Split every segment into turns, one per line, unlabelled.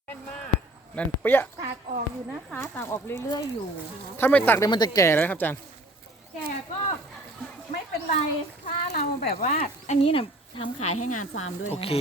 นั่นเปี้ย
ตากออกอยู่นะคะตากออกเรื่อยๆอยู่
ถ้าไม่ตักเนี่ยมันจะแก่แล้วครับอาจารย์
แกก็ไม่เป็นไรถ้าเราแบบว่า อันนี้นะทำขายให้งานฟาร์มด้วยนะ
โอเค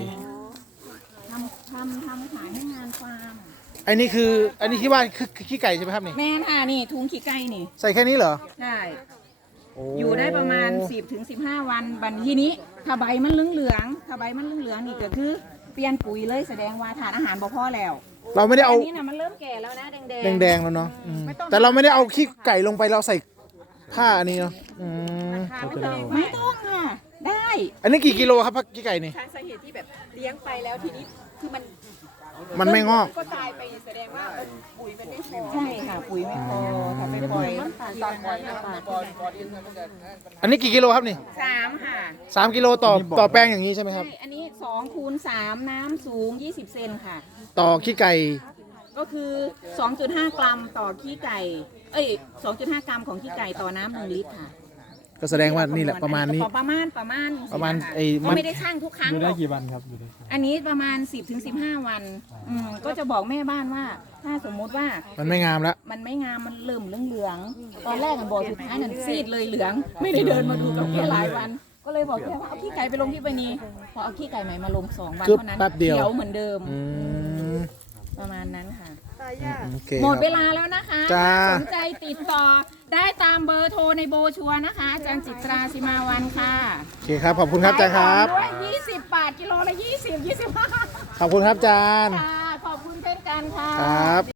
ทำขายให้งานฟาร์ม
อันนี้คิดว่าคือขี้ไก่ใช่ไหมครับนี่
แม่ค่ะนี่ถุงขี้ไก่นี่
ใส่แค่นี้เหรอ
ใช่
โอ้
อยู่ได้ประมาณ 10 ถึง 15 วันบัดทีนี้ถ้าใบมันเหลืองๆถ้าใบมันเหลืองๆนี่ก็คือเปลี่ยนปุ๋ยเลยแสดงว่าทานอาหารบ่พอแล้ว
เราไม่ได้เอา
อันนี้นะมันเริ่มแก่แล้วนะแดง
แดงๆแล้วเนาะแต่เราไม่ได้เอาขี้ไก่ลงไปเราใส่ผ้าอันนี้เนาะเข้าใจแล้ว
ไม่ต้องค่ะ ได้
อันนี้กี่กิโลครับพักขี้ไก่นี่
ทางสาเหตุที่แบบเลี้ยงไปแล้วทีนี้คือ
มันไม่งอก
ก็ตายไปแสดงว่าปุ๋ยมันไม่พอใช่ค่ะปุ๋ยไม่พอถ้าไปปล่อยตอนปล่อย
อันนี้กี่กิโลครับนี่
3ค่ะ
3 กิโลต่อแป้งอย่างนี้ใช่ไหมครับ
ใช่อันนี้2 คูณ 3น้ำสูง20 เซนค่ะ
ต่อขี้ไก่
ก็คือ 2.5 กรัมต่อขี้ไก่ 2.5 กรัมของขี้ไก่ต่อน้ำ1 ลิตรค่ะ
ก็แสดงว่านี่แหละประมาณนี้
ประมาณ
ประมาณ
ค่ะ
ไอ้
ก็ไม่ได้ช่างทุกครั้ง
อยู่
หร
ได้
อก
กี่วันครับอยู่ได้
อันนี้ประมาณ 10 ถึง 15 วันก็จะบอกแม่บ้านว่า ถ้าสมมุติว่า
มันไม่งามแล้ว
มันไม่งามมันเริ่มเหลืองๆตอนแรกอะบอกสุดท้ายนั่นซีดเลยเหลือง ไม่ได้เดินมาดูกับแกหลายวัน ก็เลยบอกแกว่าเอาขี้ไก่ไปลงที่ปนีพอเอาขี้ไก่ใหม่มาลง2 วัน
กึ๊บ
เท่านั้น
แป๊บเดียว
เขียวเหมือนเดิม
อืม
ประมาณนั้นค่ะ
โอเค
หมด
ค
เว
รับ
ลาแล้วนะคะ
จ้า
สนใจติดต่อได้ตามเบอร์โทรในโบชัวร์นะคะอาจารย์จิตราสิมาวันค่ะ
โอเคครับ ขอบคุณครับอาจารย์ครับ
ด้วย20 บาทกิโลละ20 25
ขอบคุณครับอาจารย์
ค่ะขอบคุณเช่นกันค่ะ
ครับ